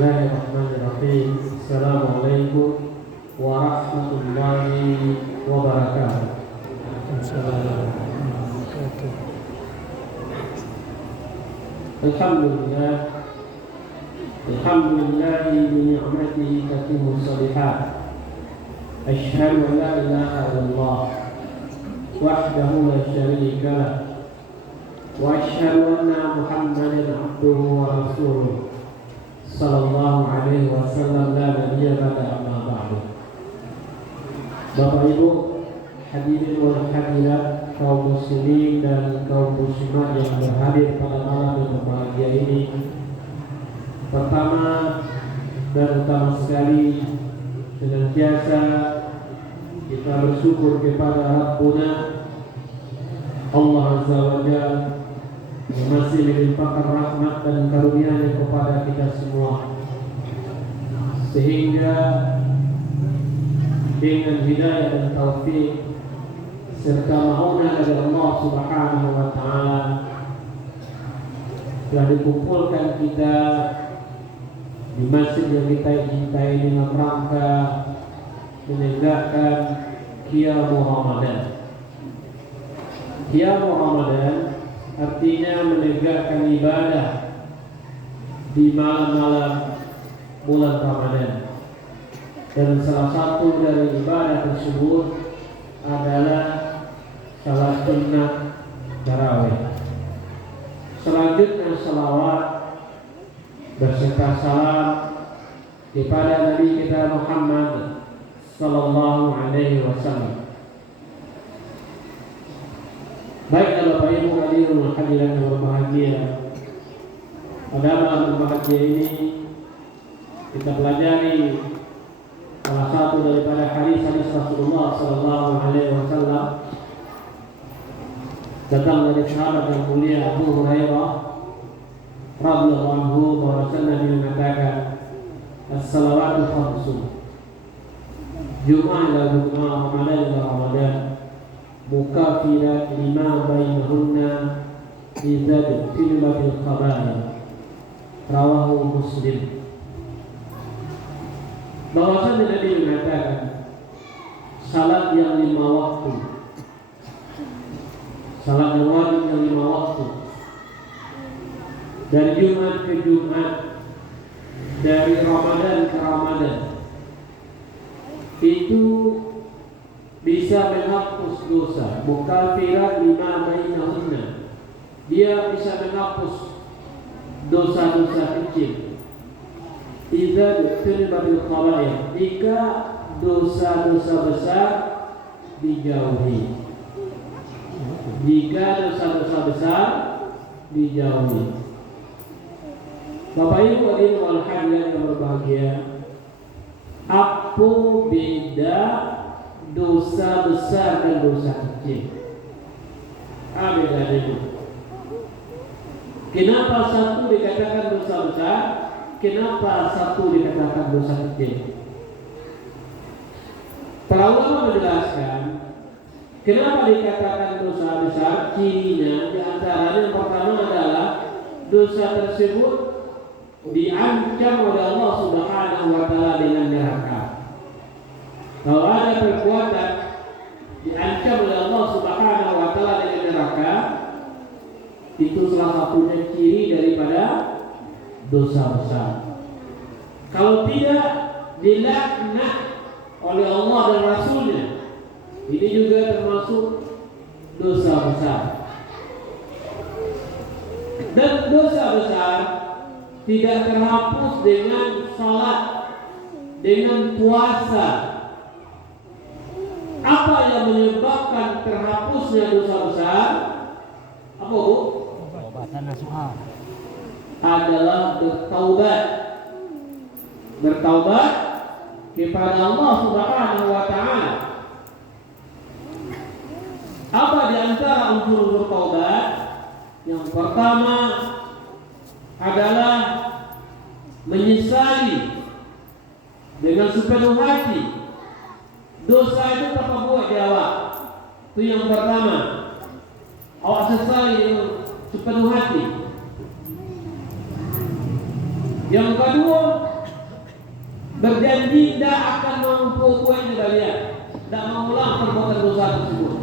Bismillahirrahmanirrahim. Assalamualaikum warahmatullahi wabarakatuh. Alhamdulillah. Alhamdulillah bi ni'matihi tatimmu shalihat. Asyhadu an la ilaha illallah wahdahu la syarika lah. Wa asyhadu anna Muhammadan abduhu wa rasuluh. Sallallahu alaihi wasallam la nabiyya ba'da amma ba'du. Bapak Ibu hadirin wal hadirat, kaum muslimin dan kaum muslimat yang berhadir pada malam yang berbahagia ini. Pertama dan utama sekali, senantiasa kita bersyukur kepada Rabbuna Allah Azza wa Jalla yang masih melimpahkan rahmat dan karunia-Nya kepada kita semua, sehingga dengan hidayah dan taufik serta ma'unah dari Allah Subhanahu wa Ta'ala telah dikumpulkan kita di masjid yang kita cintai dengan rangka menegakkan Qiyamul Ramadan. Qiyamul Ramadan artinya menegakkan ibadah di malam-malam bulan Ramadan. Dan salah satu dari ibadah tersebut adalah salat sunnah tarawih. Selanjutnya salawat beserta salam kepada Nabi kita Muhammad sallallahu alaihi wasallam. Baiklah Bapak Ibu hadirin hadirat yang berbahagia, pada malam berbahagia ini kita pelajari salah satu daripada hadis-hadis Rasulullah sallallahu alaihi wasallam datang dari sahabat yang mulia Abu Hurairah radhiyallahu anhu, bahwasanya Nabi mengatakan as-salawatu khamsun Jum'ah ila Jum'ah, Ramadan ila Ramadan, mukafirat lima bainahunna izad filmatil khabair, rawahu Muslim. Bahwasanya Nabi mengatakan salat yang 5 waktu, salat yang wajib yang 5 waktu, dari Jumat ke Jumat, dari Ramadan ke Ramadan, itu bisa menghapus dosa. Mukafirat lima bainahunna, dia bisa menghapus dosa-dosa kecil. Idza tunibatil khabair, jika dosa-dosa besar dijauhi. Jika dosa-dosa besar dijauhi. Bapak Ibu hadirin wal hadirat yang berbahagia, apa beda dosa besar dan dosa kecil? Apa bedanya? Kenapa satu dikatakan dosa besar? Kenapa satu dikatakan dosa kecil? Para ulama menjelaskan kenapa dikatakan dosa besar. Cirinya di antaranya yang pertama adalah dosa tersebut diancam oleh Allah Subhanahu wa Ta'ala dengan neraka. Kalau ada perbuatan diancam oleh Allah Subhanahu wa Ta'ala dengan neraka, itu salah satunya ciri daripada dosa besar. Kalau tidak dilaknat oleh Allah dan Rasulnya, ini juga termasuk dosa besar. Dan dosa besar tidak terhapus dengan salat, dengan puasa. Apa yang menyebabkan terhapusnya dosa besar? Apa Bu? Adalah bertaubat. Bertaubat kepada Allah Subhanahu wa Ta'ala. Apa di antara unsur taubat? Yang pertama adalah menyesali dengan sepenuh hati dosa itu tanpa buat di awak. Itu yang pertama. Awak sesali dengan sepenuh hati. Yang kedua, berjanji tidak akan memperbuat kalian, tidak mengulang perbuatan dosa tersebut.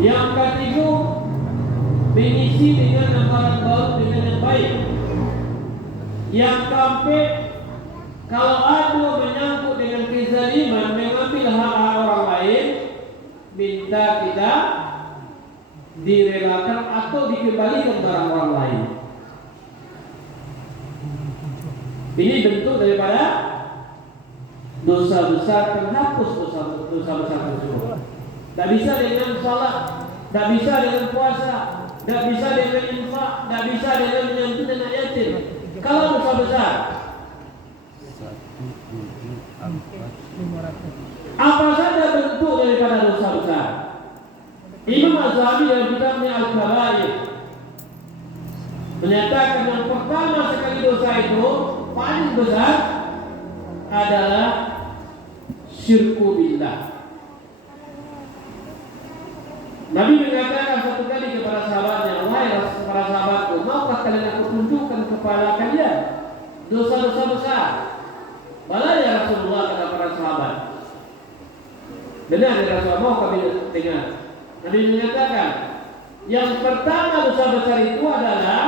Yang ketiga, mengisi dengan amalan baru dengan yang baik. Yang keempat, kalau ada menyangkut dengan kezaliman, mengambil hak orang lain, minta kita direlakan atau dikembalikan barang orang lain. Ini bentuk daripada dosa besar, penghapus dosa besar tersebut. Tak bisa dengan salat, tak bisa dengan puasa, tak bisa dengan infak, tak bisa dengan menyentuh anak yatim. Kalau dosa besar, apa saja bentuk daripada dosa besar? Imam Az-Zahabi dalam kitabnya Al-Kabair menyatakan yang pertama sekali dosa itu paling besar adalah syirku billah. Nabi mengatakan satu kali kepada sahabatnya, wahai para sahabatku, maukah kalian aku tunjukkan kepada kalian dosa-dosa besar? Bala ya Rasulullah, kata para sahabat. Benar ya Rasulullah, mau kami dengar. Nabi menyatakan, yang pertama dosa besar itu adalah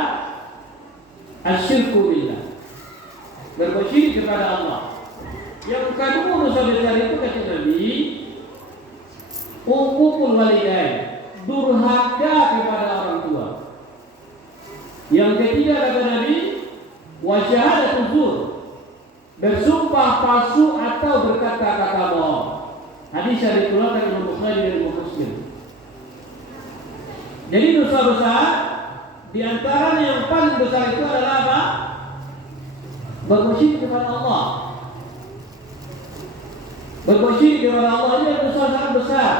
asyirku billah, berbuat syirik kepada Allah. Yang kedua dosa besar itu kata Nabi, uququl walidain, durhaka kepada orang tua. Yang ketiga kata Nabi, wa syahadatul zur, bersumpah palsu atau berkata-kata bohong. Hadis yang dikeluarkan Imam Bukhari dan Imam Muslim. Jadi dosa besar di antaranya yang paling besar itu adalah apa? Berbuat syirik kepada Allah. Berbuat syirik kepada Allah ini dosa sangat besar.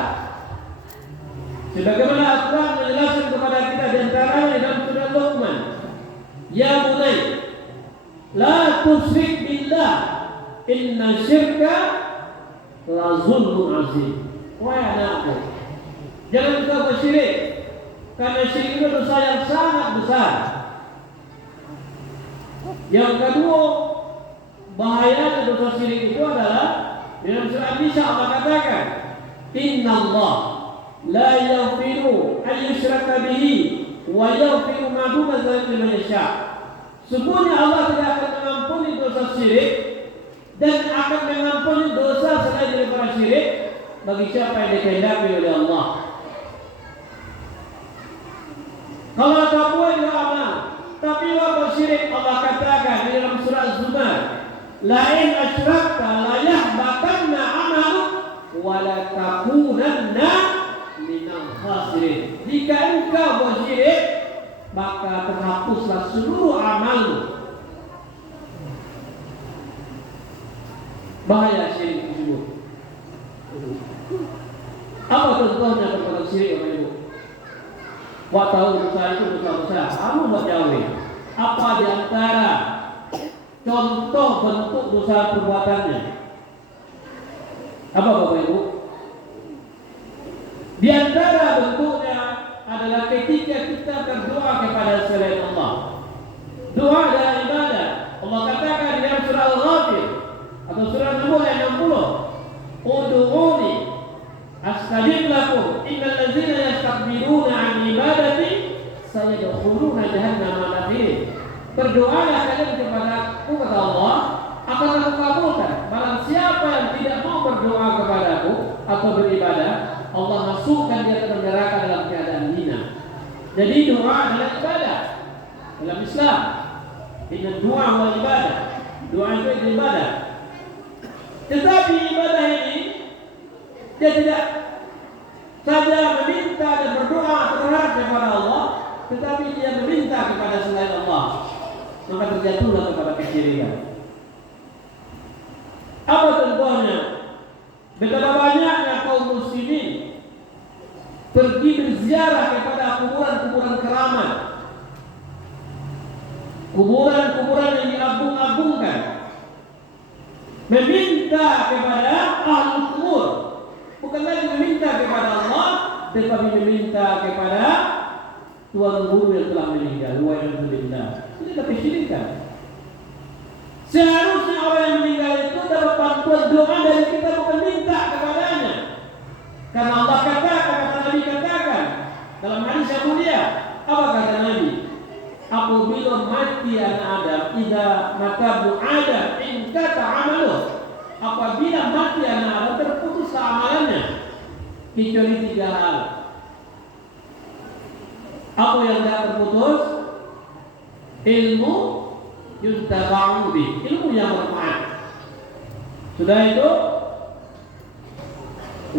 Sebagaimana Al-Quran menjelaskan kepada kita di antaranya dalam surah Luqman, ya bunay, la tusyrik billah, inna syirka la zulmun azim. Wahai anakku, jangan kau bersyirik, karena syirik itu dosa yang sangat besar. Yang kedua, bahaya dosa syirik itu adalah dalam surah An-Nisa Allah katakan, inna Allah la yaghfiru an yushraka bihi wa yaghfiru ma duna dzalika liman yasha. Sesungguhnya Allah tidak akan mengampuni dosa syirik dan akan mengampuni dosa selain daripada syirik bagi siapa yang dikehendaki oleh Allah. Kalau tak boleh beramal, tapi wabah syirik, Allah katakan di dalam surah Az-Zumar, lain asyrakta la yahbatanna amaluk wa la takunanna minal khasirin. Jika engkau bersyirik, maka terhapuslah seluruh amalmu. Bahaya syirik tersebut. Apa contohnya kepada syirik, Bapak Ibu? Wah, tahu dosa itu dosa besar. Kamu buat jauh. Apa di antara contoh bentuk dosa perbuatannya? Apa Bapak Ibu? Di antara bentuknya adalah ketika kita berdoa kepada selain Allah. Doa adalah ibadah. Allah katakan di dalam surah Al-Ghafir atau surah An-Naml ayat 60, ud'uni astajib lakum innal ladzina yastakbiruna an ibadati sayadkhuluna jahannama dakhirin. Berdoalah kalian kepada aku, kata Allah, akan aku kabulkan. Barang siapa yang tidak mau berdoa kepadaku atau beribadah, Allah masukkan dia ke neraka dalam keadaan hina. Jadi doa adalah ibadah dalam Islam. Inna doa wal ibadah. Doa itu ibadah. Tetapi ibadah ini dia tidak saja meminta dan berdoa terhadap kepada Allah, tetapi dia meminta kepada selain Allah, maka terjatuhlah kepada kesyirikan. Apa contohnya? Betapa banyaknya kaum muslimin pergi berziarah kepada kuburan-kuburan keramat, kuburan-kuburan yang diagung-agungkan, meminta kepada ahli kubur, bukan lagi meminta kepada Allah, tetapi meminta kepada tuan guru yang telah meninggal. Wa alhamdulillah. Ini adalah kesyirikan. Seharusnya orang yang meninggal itu dapat bantuan doa dari kita, bukan minta kepadanya. Karena Allah katakan, kata Nabi katakan dalam hadis yang mulia, apa kata Nabi? Apabila mati anak Adam, idza mata Adam inkata amaluh. Apabila mati anak Adam, terputus amalannya kecuali 3 hal. Apa yang tidak terputus? Ilmu yuntaba'u bih, ilmu yang bermanfaat. Sudah itu,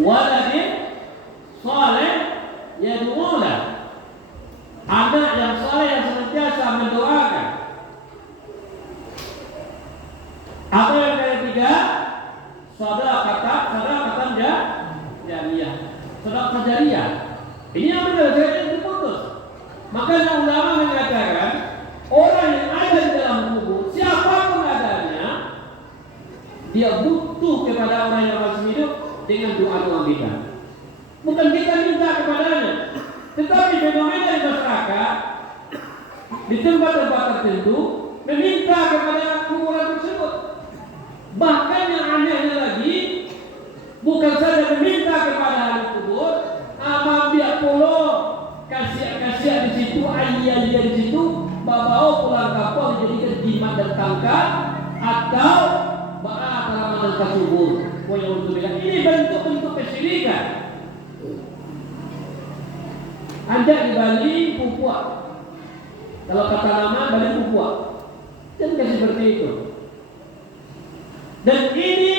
waladin saleh yad'ulah, anak yang saleh yang senantiasa mendoakan. Atau yang ketiga, sedekah jariyah. Sedekah jariyah. Ini yang benar, yang terputus. Makanya ulama mengatakan, orang yang ada di dalam kubur, siapapun adanya, dia butuh kepada orang yang masih hidup dengan doa-doa kita. Bukan kita minta kepadanya, tetapi fenomena di masyarakat di tempat-tempat tertentu meminta kepada kuburan tersebut. Bahkan yang anehnya lagi, bukan saja meminta kepada ahli kubur, biar polo kasih di situ, ayah di situ, bawa pulang kapal dijadikan jimat dan tangkap, atau bawa tanaman dan kasubur. Ini bentuk-bentuk kesyirikan. Ada di Bali pupuak. Kalau kata nama Bali pupuak, jangan kasih seperti itu. Dan ini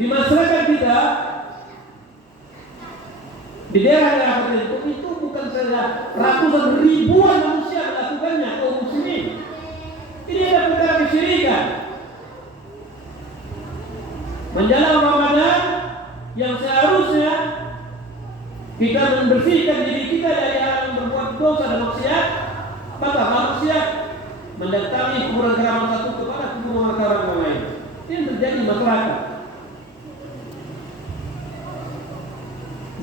di masyarakat kita, di daerah-daerah tertentu itu bukan saja ratusan ribuan manusia melakukannya, kaum muslimin. Ini adalah perkara kesyirikan. Menjelang Ramadan yang seharusnya kita membersihkan diri kita dari hal yang berbuat dosa dan maksiat. Apakah maksiat? Mendatangi kuburan keramat satu kepada kuburan keramat yang lain. Ini terjadi di masyarakat.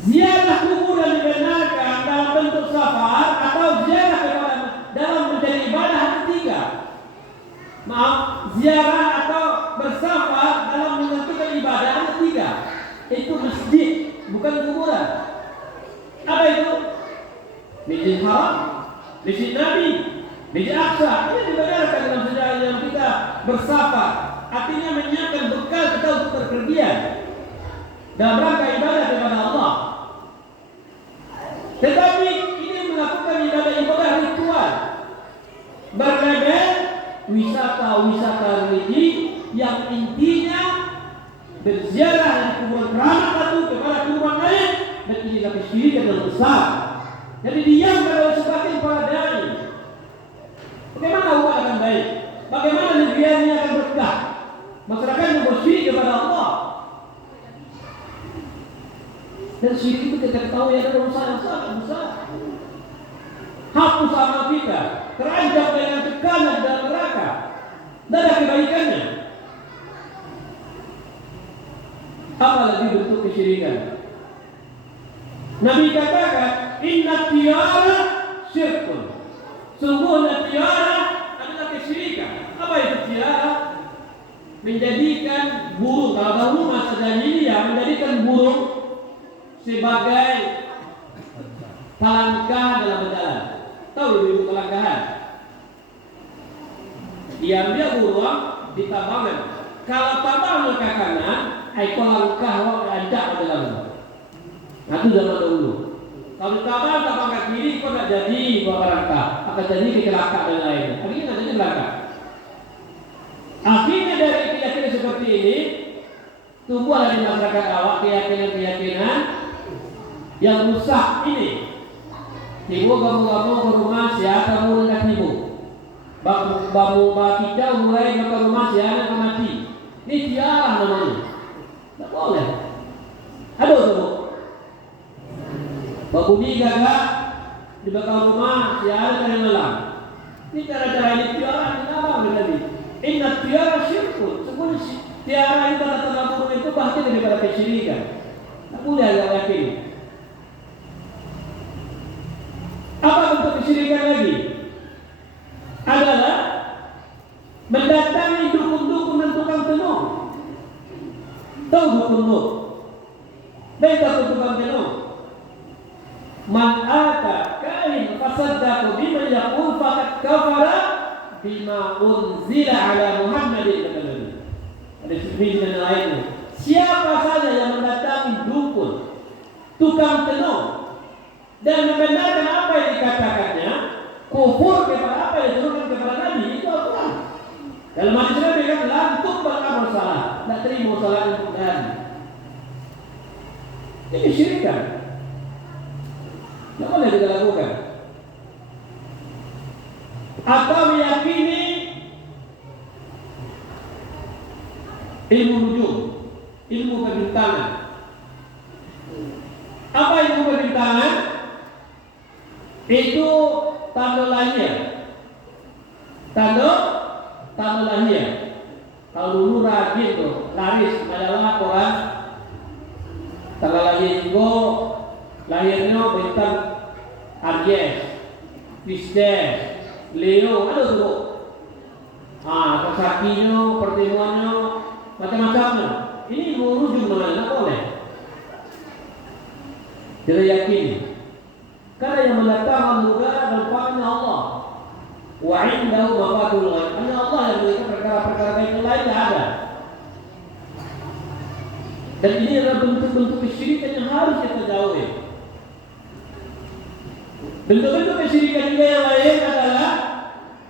Ziarah kubur yang dibenarkan dalam bentuk safar atau ziarah kepada dalam menjadi ibadah ada 3. Maaf, ziarah atau bersafar dalam menentukan ibadah ada 3. Itu masjid, bukan kuburan. Apa itu? Masjid Haram, Masjid Nabi, Masjid Aqsa. Ini dibenarkan dalam sejarah yang kita bersafar. Artinya menyiapkan bekal kita untuk berpergian dalam rangka ibadah kepada Allah. Tetapi ini melakukan ibadah ritual berlabel wisata religi yang intinya berziarah dari kuburan keramat satu kepada kuburan lain, dan inilah kesyirikan yang besar. Jadi diamkan oleh sebagian para dai. Bagaimana umat akan baik? Bagaimana negerinya akan berkah? Masyarakat yang bersyirik kepada Allah. Dan syirik itu kita ketahui ada dosa yang sangat besar. Hapus amal kita, terancam dengan tekanan dalam neraka. Tidak ada kebaikannya. Apalagi bentuk kesyirikan. Nabi katakan, inna tiara syirkun. Sungguhnya tiara adalah kesyirikan. Apa itu tiara? Menjadikan burung, kalau dahulu masa jahiliyah, menjadikan burung sebagai palangkah dalam berjalan. Tahu ibu palangkahan? Diambil burung, ditabangan. Kalau tabang ke kanan, ekor langkah ajak ke dalam. Nah, itu zaman dahulu. Kalau tabang ke kiri, kok tidak jadi bawa langkah, akan jadi kecelakaan dan lain. Akhirnya tidak jadi langkah. Akhirnya dari keyakinan seperti ini tumbuhlah di masyarakat awak keyakinan yang rusak ini. Ibu kamu ke rumah siapa kamu hendak ibu. Bamu bakijau mulai ke rumah siapa mati. Ini tiara namanya. Tak boleh. Aduh tu. Babu ni gagak di belakang rumah siapa yang malam. Ini cara-cara ini tiara kenapa tadi? Inna tiara syirkun. Sebenarnya tiara itu tanda-tanda burung itu bahkan daripada kesyirikan. Tak boleh agak yakin. Apa bentuk kesyirikan lagi? Adalah mendatangi dukun Tahu dukun lu. Beda kutukan kenu. Man ata kain fasaddaqa bima yaqul faqad kafara bima unzila ala Muhammadin kata Nabi. Ada sebagian yang lainnya. Siapa saja yang mendatangi dukun, tukang tenung dan membenarkan apa yang dikatakannya, kufur kepada apa yang diturunkan kepada Nabi, itu Al-Quran. Dalam hadis Nabi kan lantuk beramal salah, tidak terima salah untuk Nabi. Ini syirik kan? Tidak boleh kita lakukan. Atau meyakini ilmu nujum, ilmu kebintangan. Apa ilmu kebintangan? Itu tanda lahir. Tanda lahir. Kalau dulu rajin tuh, laris majalah koran. Tanggal lahir itu lahirnya bintang Aries, Pisces, Leo, ada tuh. Kesakinya, pertemuannya, macam-macamnya. Ini merujuk mana boleh. Kita yakini. Karena yang mendatangkan juga manfaatnya Allah. Wa indahu mafatul ghaib. Hanya Allah yang memiliki perkara-perkara yang lain tidak ada. Dan ini adalah bentuk-bentuk kesyirikan yang harus kita jauhi. Bentuk-bentuk kesyirikan juga yang lain adalah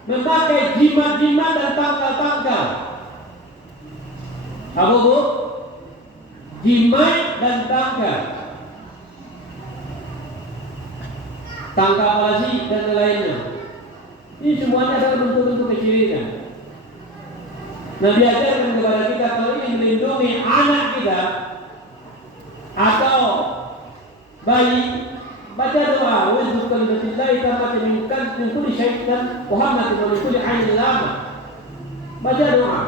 memakai jimat-jimat dan tangkal-tangkal. Apa bu? Jimat dan tangkal. Tangkal palsi dan lainnya. Ini semuanya adalah bentuk-bentuk kesyirikan. Nabi ajarkan kepada kita kalau ingin melindungi anak kita atau bayi, baca doa wa'udzu billahi min kulli syaitan wa hammatin wa min kulli ainin lama. Baca doa.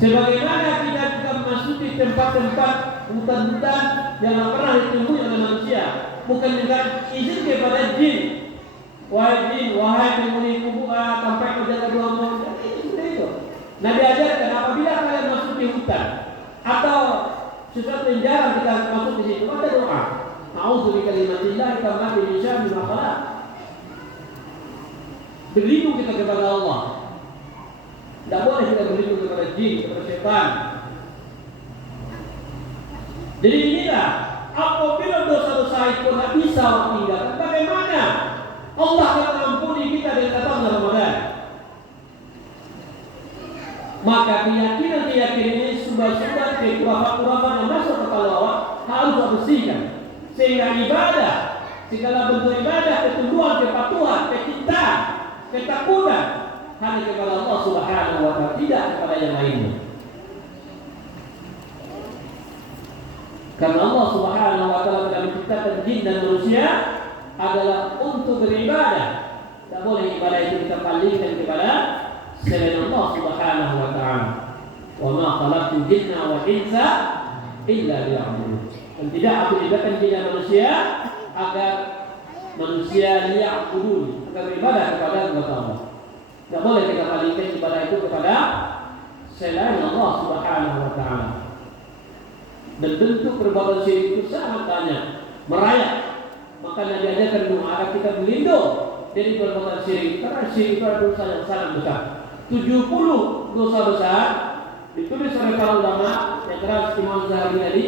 Sebagaimana kita memasuki tempat-tempat hutan-hutan yang pernah ditemui oleh manusia, bukan dengan izin kepada jin. Wahai jin, wahai penghuni kubur, sampai menjaga dua manusia. Nabi ajarkan apabila kalian masuk di hutan atau sesuatu yang jarang kita masuk di situ, baca doa. A'udzu bikalimatillah tammati min syarri ma khalaq. Berlindung kita kepada Allah. Tidak boleh kita berlindung kepada jin, kepada setan. Jadi inilah apabila dosa-dosa itu tidak bisa tinggalkan, bagaimana Allah akan mengampuni kita dari datangnya Ramadan? Maka keyakinan-keyakinan ini subah-subah kekhurafat-kekhurafat yang masuk ke kalawat harus dibersihkan. Sehingga ibadah, segala bentuk ibadah, ketunduan, kepatuhan, kecintaan, ketakutan hanya kepada Allah Subhanahu wa Ta'ala, tidak kepada yang lainnya. Karena Allah Subhanahu wa Ta'ala telah menciptakan jin dan manusia adalah untuk beribadah. Tidak boleh ibadah itu kita palingkan kepada selain Allah Subhanahu wa Ta'ala. Wa ma khalaqtul jinna wal insa illa liya'budun. Dan tidak aku ciptakan jin dan manusia agar manusia liya'budun, agar beribadah kepada Allah. Tidak boleh kita palingkan ibadah itu kepada selain Allah Subhanahu wa Ta'ala. Dan bentuk perbuatan syirik itu sangat banyak, merayap. Maka Nabi ajarkan doa agar kita berlindung dari perbuatan syirik, karena syirik itu adalah dosa yang sangat besar. 70 dosa besar ditulis oleh para ulama yang keras Imam Zahabi tadi.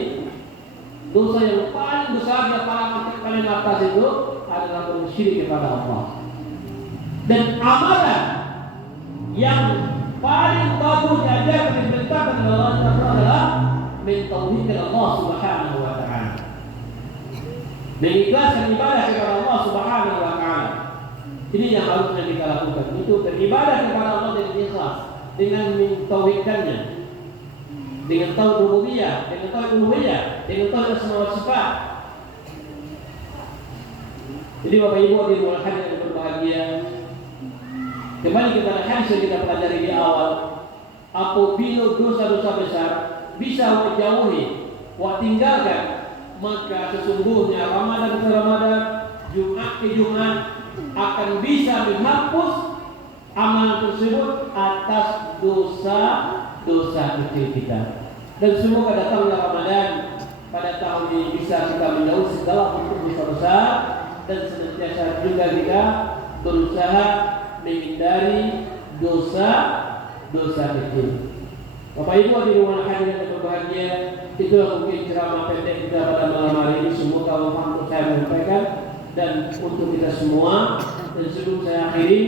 Dosa yang paling besar yang paling atas itu adalah bersyirik kepada Allah. Dan amalan yang paling bagus diajarkan dan diperintahkan oleh Allah adalah mentauhidkan Allah Subhanahu wa Ta'ala, mengikhlaskan ibadah kepada Allah Subhanahu wa Ta'ala. Ini yang harusnya kita lakukan. Itu beribadah kepada Allah dengan ikhlas, dengan mentauhidkannya, dengan tauhid rububiyah, dengan tauhid uluhiyah, dengan tauhid asma wa sifat. Jadi Bapak Ibu dimulakan yang berbahagia, kembali kepada hadis yang kita pelajari di awal. Apabila dosa-dosa besar bisa dijauhi, tinggalkan, maka sesungguhnya Ramadan ke Ramadan, Jumat ke Jumat akan bisa menghapus amalan tersebut atas dosa-dosa kecil kita. Dan semoga datangnya Ramadan pada tahun ini bisa kita menjauhi segala bentuk dosa-dosa dan senantiasa juga kita berusaha menghindari dosa-dosa kecil. Bapak Ibu hadirin hadirin yang berbahagia, itu mungkin ceramah pendek kita pada malam hari ini. Semoga Allah untuk saya menyampaikan dan untuk kita semua. Dan sebelum saya akhiri,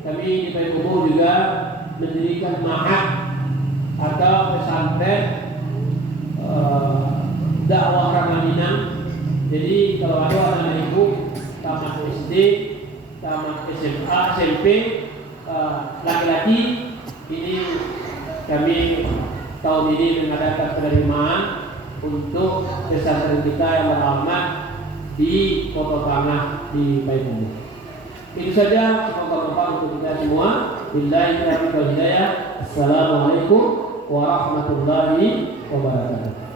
kami di Payakumbuh juga mendirikan ma'had atau pesantren dakwah Ramadhan. Jadi kalau ada anak ibu tamat SD, tamat SMA, SMP, laki-laki, ini kami tahun ini mengadakan penerimaan untuk pesantren kita yang beralamat di Kota Bangah di Payakumbuh. Itu saja, semoga bermanfaat untuk kita semua. Billahi taufiq wal hidayah. Assalamualaikum warahmatullahi wabarakatuh.